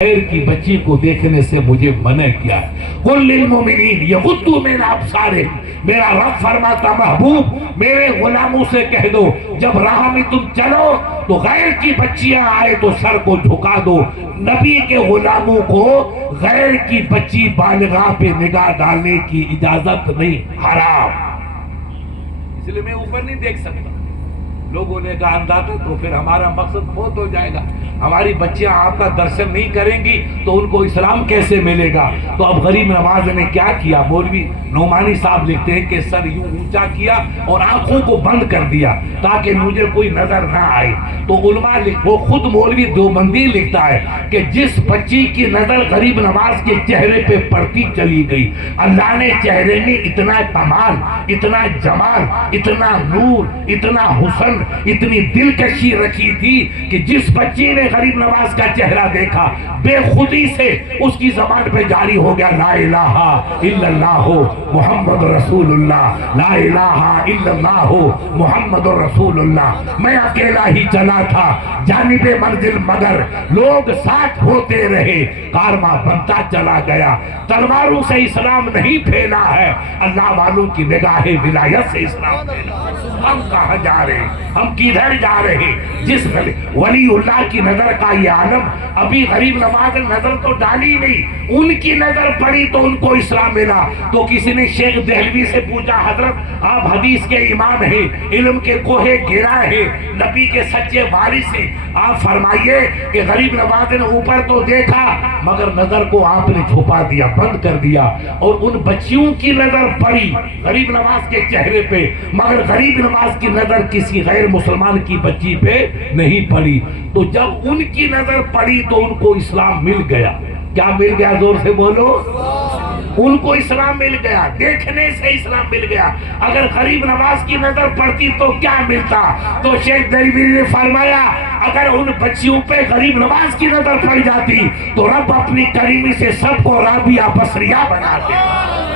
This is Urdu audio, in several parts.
غیر کی بچی کو دیکھنے سے مجھے منع کیا ہے۔ قل للمؤمنین یغضوا من ابصارہم، میرا رب فرماتا محبوب میرے غلاموں سے کہہ دو جب راہ میں تم چلو تو غیر کی بچیاں آئے تو سر کو جھکا دو۔ نبی کے غلاموں کو غیر کی بچی بالغاہ پہ نگاہ ڈالنے کی اجازت نہیں، حرام۔ اس لیے میں اوپر نہیں دیکھ سکتا۔ لوگوں نے کہا اندازہ تو پھر ہمارا مقصد بہت ہو جائے گا، ہماری بچیاں آپ کا درشن نہیں کریں گی تو ان کو اسلام کیسے ملے گا؟ تو اب غریب نواز نے کیا کیا؟ مولوی نعمانی صاحب لکھتے ہیں کہ سر یوں اونچا کیا اور آنکھوں کو بند کر دیا تاکہ مجھے کوئی نظر نہ آئے۔ تو علماء وہ خود مولوی دیوبندی لکھتا ہے کہ جس بچی کی نظر غریب نواز کے چہرے پہ پڑتی چلی گئی، اللہ نے چہرے میں اتنا کمال، اتنا جمال، اتنا نور، اتنا حسن، اتنی دلکشی رکھی تھی کہ جس بچی نے غریب نواز کا چہرہ دیکھا بے خودی سے اس کی زبان پہ جاری ہو گیا لا الہ الا اللہ محمد رسول اللہ، لا الہ الا اللہ محمد رسول اللہ۔ میں اکیلا ہی چلا تھا جانب منزل مگر لوگ ساتھ ہوتے رہے، کارواں بنتا چلا گیا، تلواروں سے اسلام نہیں پھیلا ہے، اللہ والوں کی نگاہ ولایت سے اسلام پھیلا۔ ہم کہاں جا رہے ہیں؟ ہم کدھر جا رہے ہیں؟ جس ولی اللہ کی نظر کا یہ عالم، ابھی غریب نواز نے نظر تو ڈالی نہیں، ان کی نظر پڑی تو ان کو اسلام ملا۔ تو کسی نے شیخ دہلوی سے پوچھا حضرت آپ حدیث کے امام ہیں، علم کے کوہ گرا ہے، نبی کے سچے وارث ہیں، آپ فرمائیے کہ غریب نواز نے اوپر تو دیکھا مگر نظر کو آپ نے چھپا دیا، بند کر دیا، اور ان بچیوں کی نظر پڑی غریب نواز کے چہرے پہ مگر غریب نواز کی نظر کسی غیر مسلمان کی بچی پہ نہیں پڑی۔ تو جب ان کی نظر پڑی تو ان کو اسلام مل گیا۔ کیا مل گیا؟ زور سے بولو۔ ان کو اسلام مل گیا، دیکھنے سے اسلام مل گیا۔ اگر غریب نواز کی نظر پڑتی تو کیا ملتا؟ تو شیخ دہلوی نے فرمایا اگر ان بچیوں پہ غریب نواز کی نظر پڑ جاتی تو رب اپنی کریمی سے سب کو رابعہ بصریہ بنا دیتا۔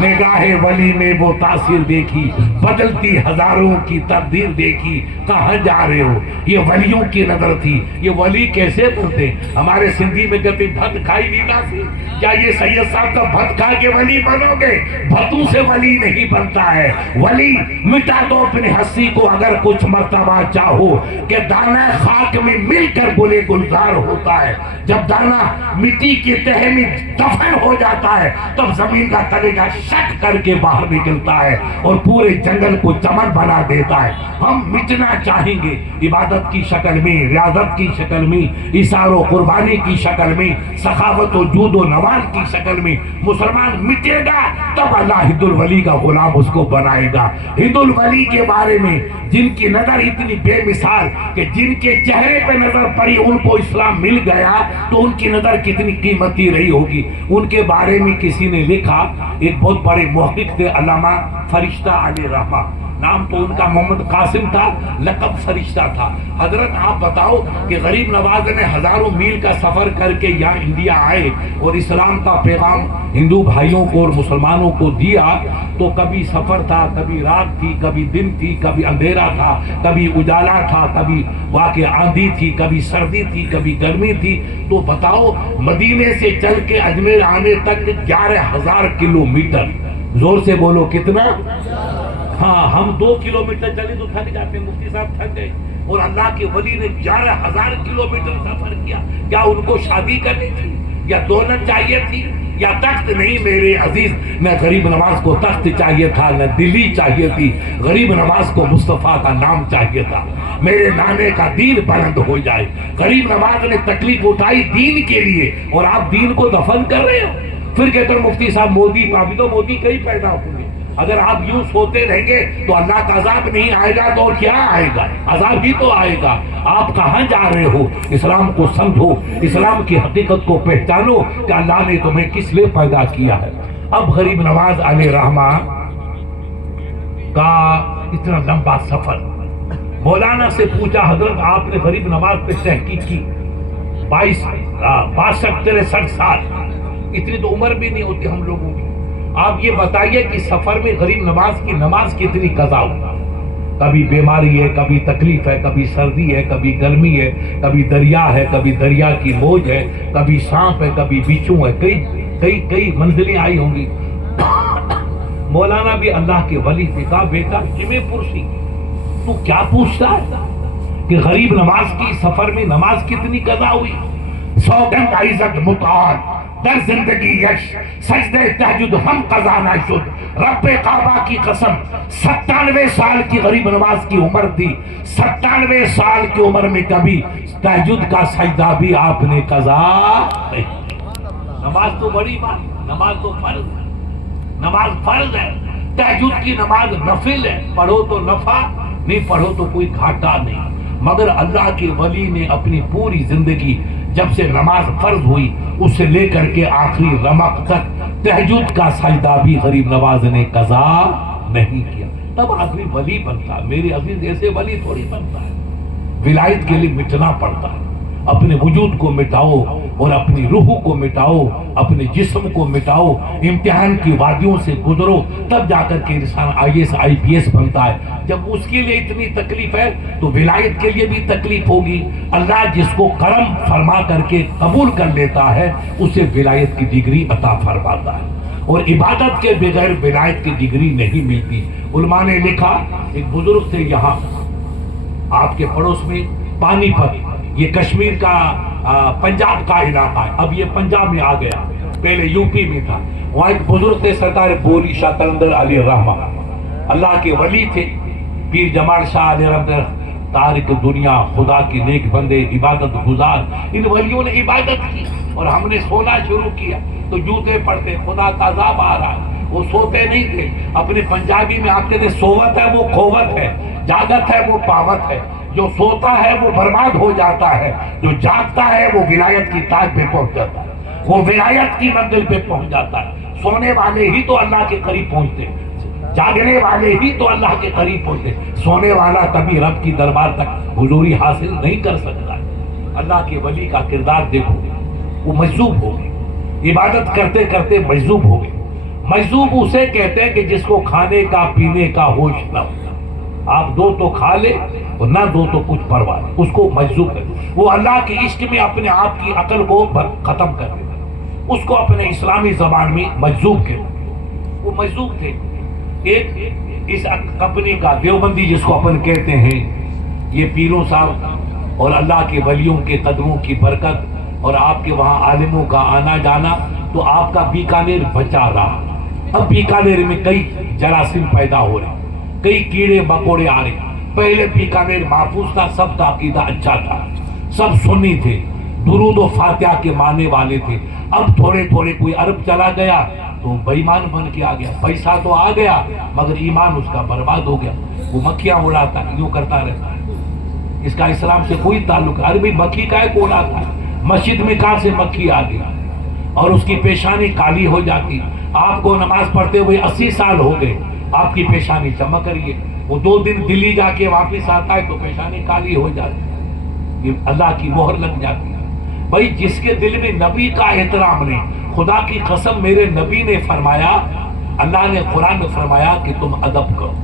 نگاہ ولی میں وہ تاثیر دیکھی، بدلتی ہزاروں کی تقدیر دیکھی۔ کہاں جا رہے ہو؟ یہ ولیوں کی نظر تھی۔ یہ ولی کیسے بنتے؟ ہمارے سندھی میں کبھی بھت کھائی نہیں ناسی؟ کیا یہ سید صاحب کا بھت کھا کے ولی بنو گے؟ بھتوں سے ولی نہیں بنتا ہے۔ ولی مٹا دو اپنی ہستی کو اگر کچھ مرتبہ چاہو، کہ دانہ خاک میں مل کر گلے گلزار ہوتا ہے۔ جب دانہ مٹی کی تہہ میں دفن ہو جاتا ہے تب زمین کا کلیجہ شک کر کے باہر نکلتا ہے اور پورے جنگل کو چمن بنا دیتا ہے۔ ہم مٹنا چاہیں گے عبادت کی شکل میں، ریاضت کی شکل میں، اثار و قربانی کی شکل میں، سخاوت و جود و نوال کی شکل میں۔ مسلمان مٹے گا تب اللہ ہند الولی کا غلام اس کو بنائے گا۔ ہند الولی کے بارے میں جن کی نظر اتنی بے مثال کہ جن کے چہرے پہ نظر پڑی ان کو اسلام مل گیا تو ان کی نظر کتنی قیمتی رہی ہوگی۔ ان کے بارے میں کسی نے لکھا، ایک بہت بڑے محقق تھے علامہ فرشتہ علیہ رحمہ، نام تو ان کا محمد قاسم تھا، لقب فرشتہ تھا۔ حضرت آپ بتاؤ کہ غریب نواز نے ہزاروں میل کا سفر کر کے یہاں انڈیا آئے اور اسلام کا پیغام ہندو بھائیوں کو اور مسلمانوں کو دیا، تو کبھی سفر تھا، کبھی رات تھی، کبھی دن تھی، کبھی اندھیرا تھا، کبھی اجالا تھا، کبھی واقع آندھی تھی، کبھی سردی تھی، کبھی گرمی تھی۔ تو بتاؤ مدینے سے چل کے اجمیر آنے تک 11,000 کلومیٹر، زور سے بولو کتنا؟ ہاں ہم 2 کلومیٹر چلے تو تھک جاتے ہیں، مفتی صاحب تھک گئے، اور اللہ کے ولی نے 11,000 کلومیٹر سفر کیا۔ کیا ان کو شادی کرنی تھی یا دولت چاہیے تھی یا تخت؟ نہیں میرے عزیز، نہ غریب نواز کو تخت چاہیے تھا، نہ دلی چاہیے تھی، غریب نواز کو مصطفیٰ کا نام چاہیے تھا، میرے نانے کا دین بلند ہو جائے۔ غریب نواز نے تکلیف اٹھائی دین کے لیے اور آپ دین کو دفن کر رہے ہو۔ پھر کہتے ہیں مفتی صاحب مودی، ابھی تو مودی کہیں پیدا ہوئے، اگر آپ یوں سوتے رہیں گے تو اللہ کا عذاب نہیں آئے گا تو کیا آئے گا؟ عذاب ہی تو آئے گا۔ آپ کہاں جا رہے ہو؟ اسلام کو سمجھو، اسلام کی حقیقت کو پہچانو کہ اللہ نے تمہیں کس لیے پیدا کیا ہے۔ اب غریب نواز علیہ رحمہ کا اتنا لمبا سفر، مولانا سے پوچھا حضرت آپ نے غریب نواز پہ تحقیق کی، 62-63 سال، اتنی تو عمر بھی نہیں ہوتی ہم لوگوں کی، آپ یہ بتائیے کہ سفر میں غریب نواز کی نماز کتنی قضا ہوگا؟ کبھی بیماری ہے، کبھی تکلیف ہے، کبھی سردی ہے، کبھی گرمی ہے، کبھی دریا ہے، کبھی دریا کی موج ہے، کبھی سانپ ہے، کبھی بچھو ہے، کئی منزلیں آئی ہوں گی۔ مولانا بھی اللہ کے ولی تھے، کہا بیٹا جمع پرسی تو کیا پوچھتا ہے کہ غریب نواز کی سفر میں نماز کتنی قضا ہوئی؟ سوگند عزت متعال در زندگی یش سجدہ تہجد ہم قضا نہ شد، رب کعبہ کی قسم 97 سال کی غریب نواز کی عمر تھی، 97 سال کی عمر میں کبھی تہجد کا سجدہ بھی آپ نے قضا نہیں۔ نماز تو بڑی بات، نماز تو فرض ہے، نماز فرض ہے، تہجد کی نماز نفل ہے، پڑھو تو نفع نہیں، پڑھو تو کوئی گھاٹا نہیں۔ مگر اللہ کے ولی نے اپنی پوری زندگی جب سے نماز فرض ہوئی اس سے لے کر کے آخری رمق تک تہجد کا سجدہ بھی غریب نواز نے قضا نہیں کیا، تب آدمی ولی بنتا۔ میرے عزیز ایسے ولی تھوڑی بنتا ہے، ولایت کے لیے مٹنا پڑتا ہے، اپنے وجود کو مٹاؤ اور اپنی روح کو مٹاؤ، اپنے جسم کو مٹاؤ، امتحان کی وادیوں سے گزرو، تب جا کر کے انسان IAS IPS بنتا ہے۔ جب اس کے لیے اتنی تکلیف ہے تو ولایت کے لیے بھی تکلیف ہوگی۔ اللہ جس کو کرم فرما کر کے قبول کر لیتا ہے اسے ولایت کی ڈگری عطا فرماتا ہے، اور عبادت کے بغیر ولایت کی ڈگری نہیں ملتی۔ علماء نے لکھا، ایک بزرگ تھے یہاں آپ کے پڑوس میں پانی پت، یہ کشمیر کا پنجاب کا علاقہ ہے، اب یہ پنجاب میں آ گیا، پہلے یوپی میں تھا۔ وہاں ایک بزرگ تھے سرکار بوری شاہ قلندر علیہ الرحمہ، اللہ کے ولی تھے، پیر جمال شاہ علیہ الرحمہ، تارک دنیا، خدا کی نیک بندے، عبادت گزار۔ ان ولیوں نے عبادت کی اور ہم نے سونا شروع کیا تو جوتے پڑتے، خدا کا عذاب آ رہا ہے۔ وہ سوتے نہیں تھے، اپنے پنجابی میں آپ کہتے سوت ہے وہ کھوت ہے، جاگت ہے وہ پاوت ہے۔ جو سوتا ہے وہ برباد ہو جاتا ہے، جو جاگتا ہے وہ ولایت کی تاج پہ پہنچ جاتا ہے، وہ ولایت کی منزل پہ پہنچ جاتا ہے۔ سونے والے ہی تو اللہ کے قریب پہنچتے، جاگنے والے ہی تو اللہ کے قریب پہنچتے، سونے والا کبھی رب کی دربار تک حضوری حاصل نہیں کر سکتا۔ اللہ کے ولی کا کردار دیکھو، وہ مجذوب ہو گئے، عبادت کرتے کرتے مجذوب ہو گئے۔ مجذوب اسے کہتے ہیں کہ جس کو کھانے کا پینے کا ہوش نہ ہو، آپ دو تو کھا لے اور نہ دو تو کچھ پرواہ نہیں، اس کو مجذوب ہے۔ وہ اللہ کے عشق میں اپنے آپ کی عقل کو ختم کر دیتا، اس کو اپنے اسلامی زبان میں مجذوب کہتے۔ وہ مجذوب تھے۔ ایک اس کمپنی کا دیوبندی جس کو اپن کہتے ہیں، یہ پیروں صاحب اور اللہ کے ولیوں کے قدروں کی برکت اور آپ کے وہاں عالموں کا آنا جانا، تو آپ کا بیکانیر بچا رہا۔ اب بیکانیر میں کئی جراثیم پیدا ہو رہے، کئی کیڑے مکوڑے آ رہے۔ پہلے بیکانیر محفوظ تھا، سب کا عقیدہ اچھا تھا، سب سنی تھے، درود و فاتحہ کے ماننے والے تھے۔ اب تھوڑے تھوڑے کوئی عرب چلا گیا تو بے ایمان بن کے آ گیا، پیسہ تو آ گیا مگر ایمان اس کا برباد ہو گیا، وہ مکھیاں اڑاتا ہے، یوں کرتا رہتا ہے، اس کا اسلام سے کوئی تعلق ہے۔ عربی مکھی کا ہے، کوڑا تھا، مسجد میں کہاں سے مکھی آ گیا، اور اس کی پیشانی کالی ہو جاتی۔ آپ کو نماز پڑھتے ہوئے 80 سال ہو گئے، آپ کی پیشانی چمک رہی ہے، وہ 2 دن دلی جا کے واپس آتا ہے تو پیشانی کالی ہو جاتی ہے، یہ اللہ کی مہر لگ جاتی ہے۔ بھائی جس کے دل میں نبی کا احترام نہیں، خدا کی قسم میرے نبی نے فرمایا، اللہ نے قرآن میں فرمایا کہ تم ادب کرو،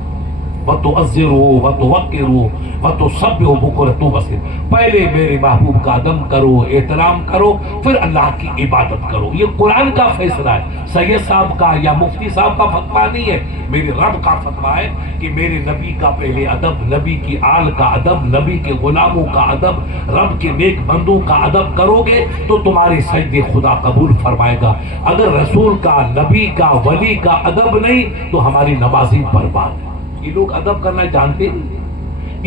وَتُعَزِّرُوا وَتُوَقِّرُوا وَتُسَبِّحُوا بُكْرَةً وَأَصِيلًا، پہلے میرے محبوب کا ادب کرو، احترام کرو، پھر اللہ کی عبادت کرو۔ یہ قرآن کا فیصلہ ہے، سید صاحب کا یا مفتی صاحب کا فتویٰ نہیں ہے، میرے رب کا فتویٰ ہے کہ میرے نبی کا پہلے ادب، نبی کی آل کا ادب، نبی کے غلاموں کا ادب، رب کے نیک بندوں کا ادب کرو گے تو تمہارے سجدے خدا قبول فرمائے گا۔ اگر رسول کا، نبی کا، ولی کا ادب نہیں تو ہماری نمازی برباد ہے۔ یہ لوگ ادب کرنا جانتے ہیں،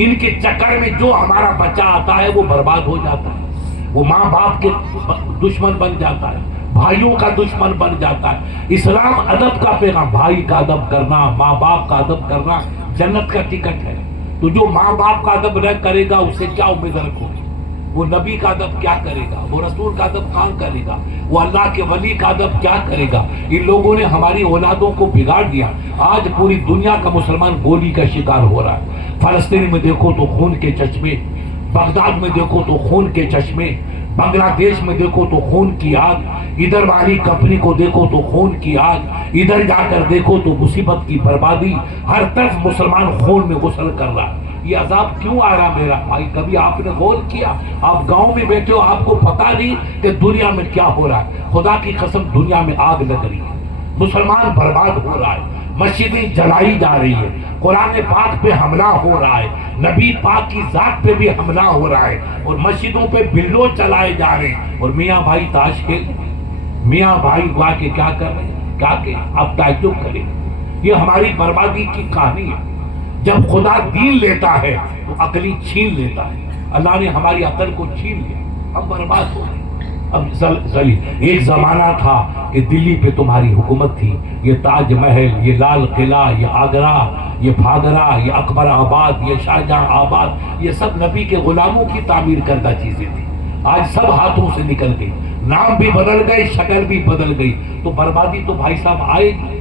ان کے چکر میں جو ہمارا بچہ آتا ہے وہ برباد ہو جاتا ہے، وہ ماں باپ کے دشمن بن جاتا ہے، بھائیوں کا دشمن بن جاتا ہے۔ اسلام ادب کا پیغام، بھائی کا ادب کرنا، ماں باپ کا ادب کرنا جنت کا ٹکٹ ہے۔ تو جو ماں باپ کا ادب نہ کرے گا اسے کیا امید رکھو گے؟ وہ نبی کا ادب کیا کرے گا؟ وہ رسول کا ادب کہاں کرے گا؟ وہ اللہ کے ولی کا ادب کیا کرے گا؟ ان لوگوں نے ہماری اولادوں کو بگاڑ دیا۔ آج پوری دنیا کا مسلمان گولی کا شکار ہو رہا ہے۔ فلسطین میں دیکھو تو خون کے چشمے، بغداد میں دیکھو تو خون کے چشمے، بنگلہ دیش میں دیکھو تو خون کی آگ، ادھر والی کمپنی کو دیکھو تو خون کی آگ، ادھر جا کر دیکھو تو مصیبت کی بربادی، ہر طرف مسلمان خون میں غسل کر رہا ہے۔ یہ عذاب کیوں آ رہا میرا بھائی؟ کبھی آپ نے غور کیا؟ آپ گاؤں میں بیٹھے ہو، آپ کو پتا نہیں کہ دنیا میں کیا ہو رہا ہے؟ خدا کی قسم دنیا میں آگ لگ رہی ہے، مسلمان برباد ہو رہا ہے، مسجدیں جلائی جا رہی ہے، قرآن پاک پہ حملہ ہو رہا ہے، نبی پاک کی ذات پہ بھی حملہ ہو رہا ہے، اور مسجدوں پہ بلو چلائے جا رہے ہیں، اور میاں بھائی تاش کھیل، میاں بھائی گوا کے کیا کر رہے ہیں؟ کیا کہ آپ تعجب کریں، یہ ہماری بربادی کی کہانی ہے۔ جب خدا دین لیتا ہے تو عقلی چھین لیتا ہے، اللہ نے ہماری عقل کو چھین لیا، ہم برباد ہو گئے۔ اب ایک زمانہ تھا کہ دلی پہ تمہاری حکومت تھی، یہ تاج محل، یہ لال قلعہ، یہ آگرہ، یہ بھاگرہ، یہ اکبر آباد، یہ شاہجہاں آباد، یہ سب نبی کے غلاموں کی تعمیر کردہ چیزیں تھیں، آج سب ہاتھوں سے نکل گئی، نام بھی بدل گئے، شکل بھی بدل گئی، تو بربادی تو بھائی صاحب آئے گی۔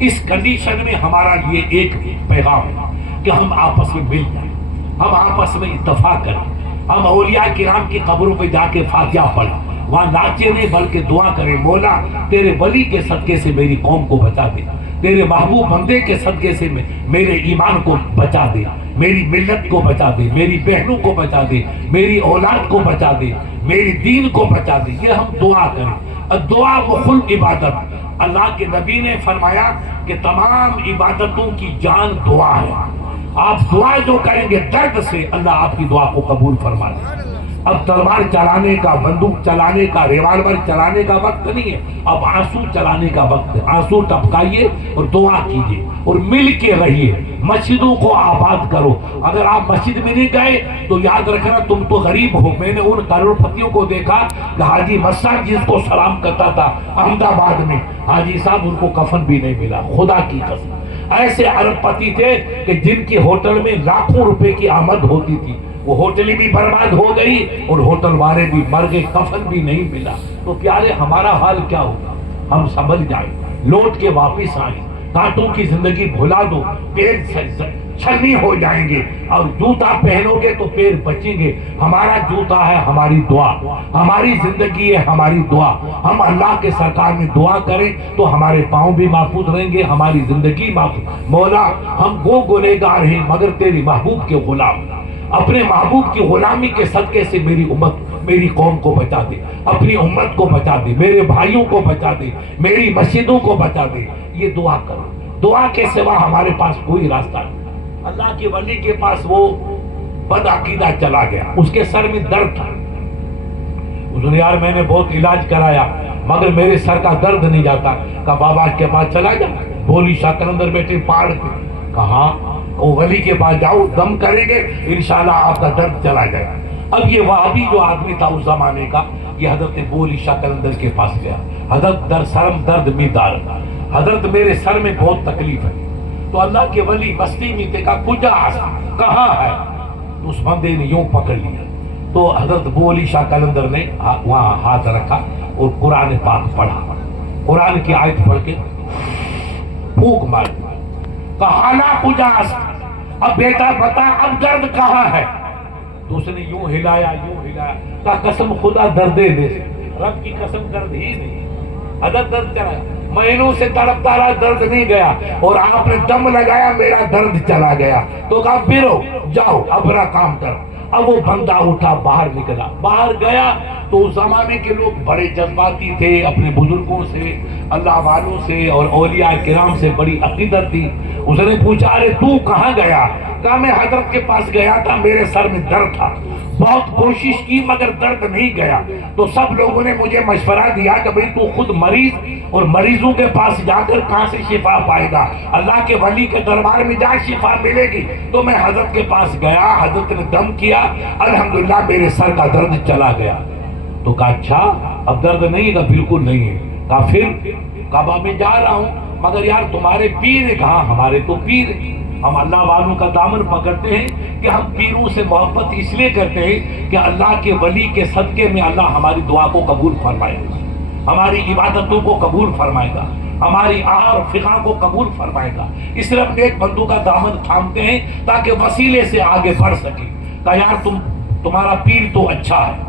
اس کنڈیشن میں ہمارا یہ ایک پیغام ہے کہ ہم آپس میں مل جائیں، ہم آپس میں اتفاق کریں، ہم اولیاء کرام کی قبروں پہ جا کے فاتحہ پڑھیں، وہاں ناچے نہیں بلکہ دعا کریں، مولا تیرے ولی کے صدقے سے میری قوم کو بچا دے، تیرے محبوب بندے کے صدقے سے میرے ایمان کو بچا دے، میری ملت کو بچا دے، میری بہنوں کو بچا دے، میری اولاد کو بچا دے، میری دین کو بچا دے۔ یہ ہم دعا کریں، دعا مخل عبادت، اللہ کے نبی نے فرمایا کہ تمام عبادتوں کی جان دعا ہے، آپ دعا جو کریں گے درد سے اللہ آپ کی دعا کو قبول فرما لے۔ اب تلوار چلانے کا، بندوق چلانے کا، ریوالور چلانے کا وقت نہیں ہے، اب آنسو چلانے کا وقت ہے، آنسو ٹپکائیے اور دعا کیجیے اور مل کے رہیے، مسجدوں کو آباد کرو۔ اگر آپ مسجد میں نہیں گئے تو یاد رکھنا تم تو غریب ہو۔ میں نے ان کروڑ پتیوں کو دیکھا کہ حاجی مسعد جس کو سلام کرتا تھا احمد آباد میں، حاجی صاحب ان کو کفن بھی نہیں ملا، خدا کی قسم۔ ایسے ارب پتی تھے کہ جن کے ہوٹل میں لاکھوں روپے کی آمد ہوتی تھی، وہ ہوٹل بھی برباد ہو گئی اور ہوٹل والے بھی مر گئے، کفن بھی نہیں ملا۔ تو پیارے ہمارا حال کیا ہوگا؟ ہم سنبھل جائیں، لوٹ کے واپس آئیں، کانٹوں کی زندگی بھلا دو، پیر چھلنی ہو جائیں گے، اور جوتا پہنو گے تو پیر بچیں گے۔ ہمارا جوتا ہے ہماری دعا، ہماری زندگی ہے ہماری دعا۔ ہم اللہ کے سرکار میں دعا کریں تو ہمارے پاؤں بھی محفوظ رہیں گے، ہماری زندگی محفوظ۔ مولا ہم گنہگار ہیں مگر تیری محبوب کے غلام، اپنے محبوب کی غلامی کے صدقے سے میری امت، میری قوم کو بچا دے، اپنی امت کو بچا دے، میرے بھائیوں کو بچا دے، میری مسجدوں کو بچا دے۔ یہ دعا کرو، دعا کے سوا ہمارے پاس کوئی راستہ نہیں۔ اللہ کے ولی کے پاس وہ بد عقیدہ چلا گیا، اس کے سر میں درد تھا، اس نے یار میں نے بہت علاج کرایا مگر میرے سر کا درد نہیں جاتا۔ کہا بابا کے پاس چلا جا، بولی شاہ کلندر بیٹھے پہاڑ پہ، کہا وہ ولی کے پاس جاؤ، دم کریں گے انشاءاللہ آپ کا درد چلا جائے گا۔ اب یہ وہابی جو آدمی تھا اس زمانے کا، یہ حضرت بولی شاہ کلندر کے پاس گیا، حضرت در سرم درد میں دار، حضرت میرے سر میں بہت تکلیف ہے۔ تو اللہ کے ولی بستی میں تھے، کہا کجا کہاں ہے؟ تو اس بندے نے یوں پکڑ لیا، تو حضرت بولی شاہ کلندر نے وہاں ہاتھ رکھا اور قرآن پاک پڑھا، قرآن کی آیت پڑھ کے پھونک ماری، کہا لا کجاس، اب بیٹا بتا اب درد کہاں ہے؟ تو اس نے یوں ہلایا یوں ہلایا، کہا قسم خدا درد دے، رب کی قسم درد ہی نہیں، حضرت درد چلا، مہینوں سے تڑپتا رہا درد نہیں گیا، اور آپ نے دم لگایا میرا درد چلا گیا۔ تو کہا پھرو جاؤ اپنا کام کرو۔ اب وہ بندہ اٹھا باہر نکلا، باہر گیا تو اس زمانے کے لوگ بڑے جذباتی تھے، اپنے بزرگوں سے، اللہ والوں سے اور اولیاء کرام سے بڑی عقیدت تھی۔ اس نے پوچھا ارے تو کہاں گیا؟ کہا میں حضرت کے پاس گیا تھا، میرے سر میں درد تھا، بہت کوشش کی مگر درد نہیں گیا، تو سب لوگوں نے مجھے مشورہ دیا کہ بھئی تو خود مریض اور مریضوں کے پاس جا کر کہاں سے شفا پائے گا، اللہ کے ولی کے دربار میں جا شفا ملے گی۔ تو میں حضرت کے پاس گیا، حضرت نے دم کیا، الحمدللہ میرے سر کا درد چلا گیا۔ تو کہا اچھا اب درد نہیں ہے؟ کہا بالکل نہیں ہے۔ کہا پھر؟ کعبہ میں جا رہا ہوں، مگر یار تمہارے پیر کہاں؟ ہمارے تو پیر ہیں، ہم اللہ والوں کا دامن پکڑتے ہیں کہ ہم پیروں سے محبت اس لیے کرتے ہیں کہ اللہ کے ولی کے صدقے میں اللہ ہماری دعا کو قبول فرمائے گا، ہماری عبادتوں کو قبول فرمائے گا، ہماری آہار فقہ کو قبول فرمائے گا، اس لیے اپنے ایک بندوں کا دامن تھامتے ہیں تاکہ وسیلے سے آگے بڑھ سکے۔ کہا یار تمہارا پیر تو اچھا ہے،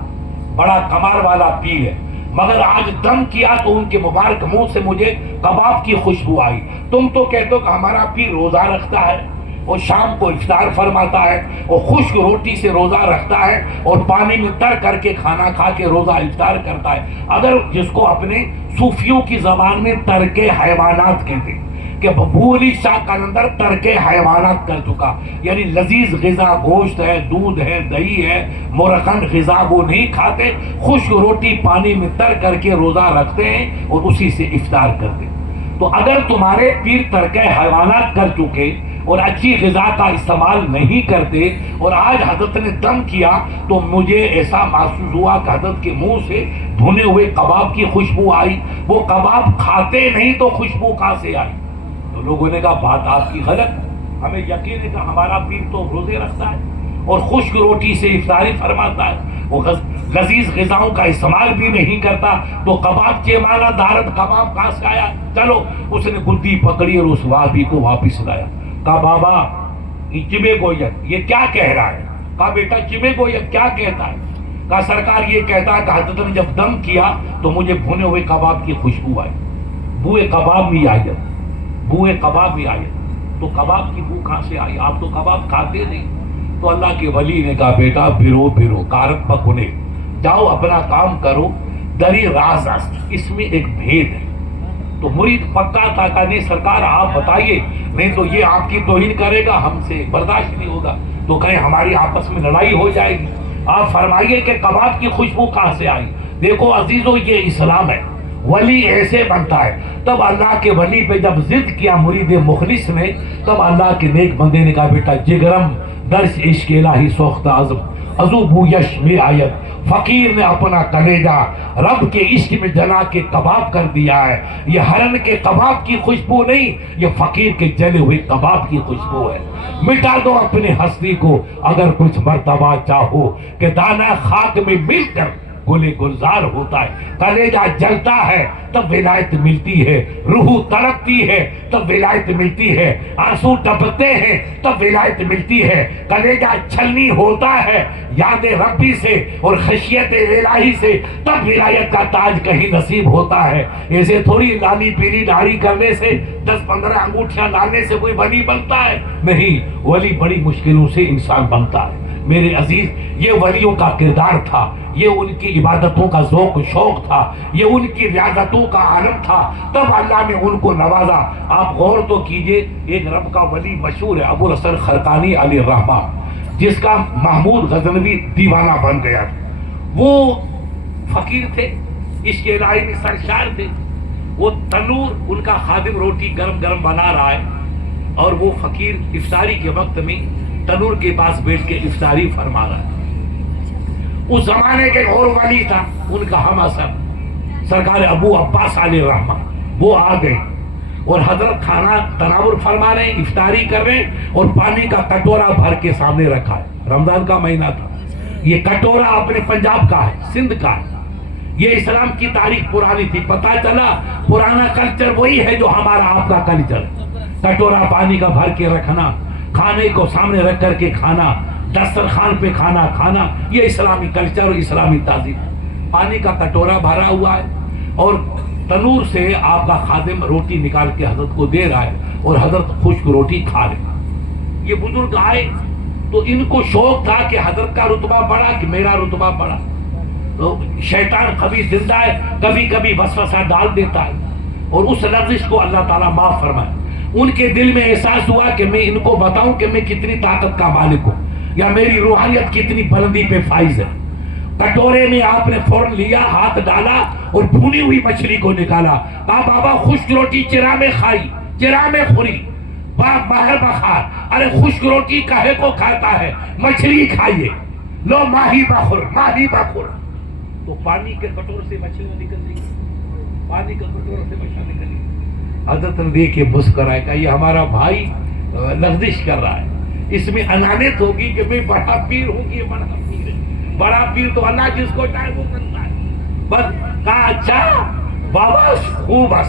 بڑا کمار والا پیر ہے، مگر آج دم کیا تو ان کے مبارک منہ سے مجھے کباب کی خوشبو آئی. تم تو کہتے ہو کہ ہمارا پیر روزہ رکھتا ہے اور شام کو افطار فرماتا ہے اور خشک روٹی سے روزہ رکھتا ہے اور پانی میں تر کر کے کھانا کھا کے روزہ افطار کرتا ہے. اگر جس کو اپنے صوفیوں کی زبان میں ترک حیوانات کہتے ہیں کہ ابو علی شاہ قلندر ترک حیوانات کر چکا، یعنی لذیذ غذا گوشت ہے، دودھ ہے، دہی ہے، مرخن غذا وہ نہیں کھاتے، خشک روٹی پانی میں تر کر کے روزہ رکھتے ہیں اور اسی سے افطار کرتے ہیں. تو اگر تمہارے پیر ترک حیوانات کر چکے اور اچھی غذا کا استعمال نہیں کرتے اور آج حضرت نے دم کیا تو مجھے ایسا محسوس ہوا کہ حضرت کے منہ سے بھنے ہوئے کباب کی خوشبو آئی. وہ کباب کھاتے نہیں تو خوشبو کہاں سے آئی؟ تو لوگوں نے کہا بات آپ کی غلط، ہمیں یقین ہے کہ ہمارا پیر تو روزے رکھتا ہے اور خشک روٹی سے افطاری فرماتا ہے، وہ لذیذ غذاؤں کا استعمال بھی نہیں کرتا، تو کباب کے مانا دارد کباب کہاں سے آیا؟ چلو اس نے گدی پکڑی اور اس وابی کو واپس لایا. کہا بابا یہ چبے گوید یہ کیا کہہ رہا ہے؟ کہا بیٹا چبے گوید کیا کہتا ہے؟ کہا سرکار یہ کہتا ہے کہ حضرت نے جب دم کیا تو مجھے بھنے ہوئے کباب کی خوشبو آئی، بوئے کباب بھی آئی، بوئے کباب بھی آئی. تو کباب کی بو کہاں سے آئی؟ آپ تو کباب کھاتے نہیں. تو اللہ کے ولی نے کہا بیٹا بھرو بھرو کارت پکنے، جاؤ اپنا کام کرو، دری راز است، اس میں ایک بھید ہے. تو مرید پکا تھا کہ نہیں سرکار آپ بتائیے، نہیں تو یہ آپ کی توہین کرے گا، ہم سے برداشت نہیں ہوگا، تو کہیں ہماری آپس میں لڑائی ہو جائے گی. آپ فرمائیے کہ کباب کی خوشبو کہاں سے آئی؟ دیکھو عزیزو یہ اسلام ہے، ولی ایسے بنتا ہے. تب اللہ کے ولی پہ جب ضد کیا مرید مخلص نے، تب اللہ کے نیک بندے نے کہا بیٹا جگرم درس عشق الہی سوختہ عظم ازو بو یش میں آیت. فقیر نے اپنا کلیجہ رب کے عشق میں جلا کے کباب کر دیا ہے. یہ ہرن کے کباب کی خوشبو نہیں، یہ فقیر کے جلے ہوئے کباب کی خوشبو ہے. مٹا دو اپنے ہستی کو اگر کچھ مرتبہ چاہو، کہ دانہ خاک میں مل کر گلے گلزار ہوتا ہے. کلیجہ جلتا ہے تب ولایت ملتی ہے، روح تڑپتی ہے تب ولایت ملتی ہے، آنسو ٹپکتے ہیں تب ولایت ملتی ہے. کلیجہ چھلنی ہوتا ہے یاد ربی سے اور خشیت الہی سے، تب ولایت کا تاج کہیں نصیب ہوتا ہے. ایسے تھوڑی لالی پیلی داڑھی کرنے سے، 10-15 انگوٹھیاں ڈالنے سے کوئی ولی بنتا ہے؟ نہیں، ولی بڑی مشکلوں سے انسان بنتا ہے. میرے عزیز یہ ولیوں کا کردار تھا، یہ ان کی عبادتوں کا ذوق و شوق تھا، یہ ان کی ریاضتوں کا عالم تھا، تب اللہ نے ان کو نوازا. آپ غور تو کیجئے، ایک رب کا ولی مشہور ہے ابو الحسن خرقانی علیہ الرحمہ، جس کا محمود غزنوی دیوانہ بن گیا. وہ فقیر تھے، عشق الہی میں سرشار تھے. وہ تنور ان کا خادم روٹی گرم گرم بنا رہا ہے اور وہ فقیر افطاری کے وقت میں تنور کے پاس بیٹھ کے افطاری فرما رہا ہے. اس زمانے کے اور ولی تھا ان کا ہم اثر سرکار ابو عباس علیہ الرحمہ، وہ آ گئے اور حضرت کھانا تناور فرما رہے ہیں، افطاری کر رہے ہیں اور پانی کا کٹورا بھر کے سامنے رکھا ہے. رمضان کا مہینہ تھا. یہ کٹورا اپنے پنجاب کا ہے، سندھ کا ہے. یہ اسلام کی تاریخ پرانی تھی. پتہ چلا پرانا کلچر وہی ہے جو ہمارا آپ کا کلچر. کٹورا پانی کا بھر کے رکھنا، کھانے کو سامنے رکھ کر کے کھانا، دسترخوان پہ کھانا کھانا، یہ اسلامی کلچر اور اسلامی تہذیب. پانی کا کٹورا بھرا ہوا ہے اور تنور سے آپ کا خادم روٹی نکال کے حضرت کو دے رہا ہے اور حضرت خشک روٹی کھا رہے. یہ بزرگ آئے تو ان کو شوق تھا کہ حضرت کا رتبہ بڑھا کہ میرا رتبہ بڑھا. تو شیطان کبھی زندہ ہے، کبھی کبھی وسوسہ ڈال دیتا ہے اور اس لفظ کو اللہ تعالیٰ معاف فرمائے. ان کے دل میں احساس ہوا کہ میں ان کو بتاؤں کہ میں کتنی طاقت کا مالک ہوں یا میری روحانیت کتنی بلندی پہ فائز ہے. کٹورے میں آپ نے فوراً لیا، ہاتھ ڈالا اور بھونی ہوئی مچھلی کو نکالا. کہا بابا خشک روٹی چرا میں کھائی، چرا میں خوری، باہر بخار. ارے خشک روٹی کہے کو کھاتا ہے، مچھلی کھائیے. لو ماہی بخور، ماہی بخور. تو پانی کے کٹور سے مچھلی نکل گئی، پانی کے کٹور سے مچھلی نکل گئی. حضرت نے دیکھ کے مسکرائے کہ یہ ہمارا بھائی لغزش کر رہا ہے، اس میں انانیت ہوگی کہ میں بڑا پیر ہوں کہ یہ بڑا پیر ہے. بڑا پیر تو اللہ جس کو چاہے وہ کرتا ہے. بس کہا اچھا بابا خوب ہے،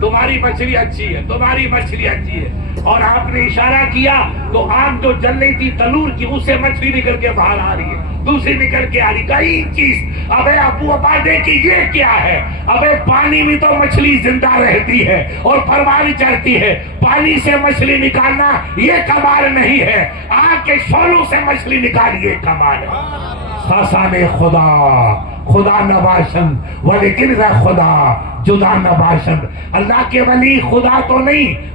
تمہاری مچھلی اچھی ہے، تمہاری مچھلی اچھی ہے. اور آپ نے اشارہ کیا تو آگ جو جل رہی تھی تنور کی، اس سے مچھلی نکل کے باہر آ رہی ہے. دوسری نکل کے آ رہی کئی چیز. ابے ابو ابا دیکھیں یہ کیا ہے؟ ابے پانی میں تو مچھلی زندہ رہتی ہے اور پروان چڑھتی ہے. پانی سے مچھلی نکالنا یہ کمال نہیں ہے. آگ کے شعلوں سے مچھلی نکالی یہ کمال ہے. خاصان خدا نباشند ولیکن خدا جدا نباشند. اللہ کے ولی خدا تو نہیں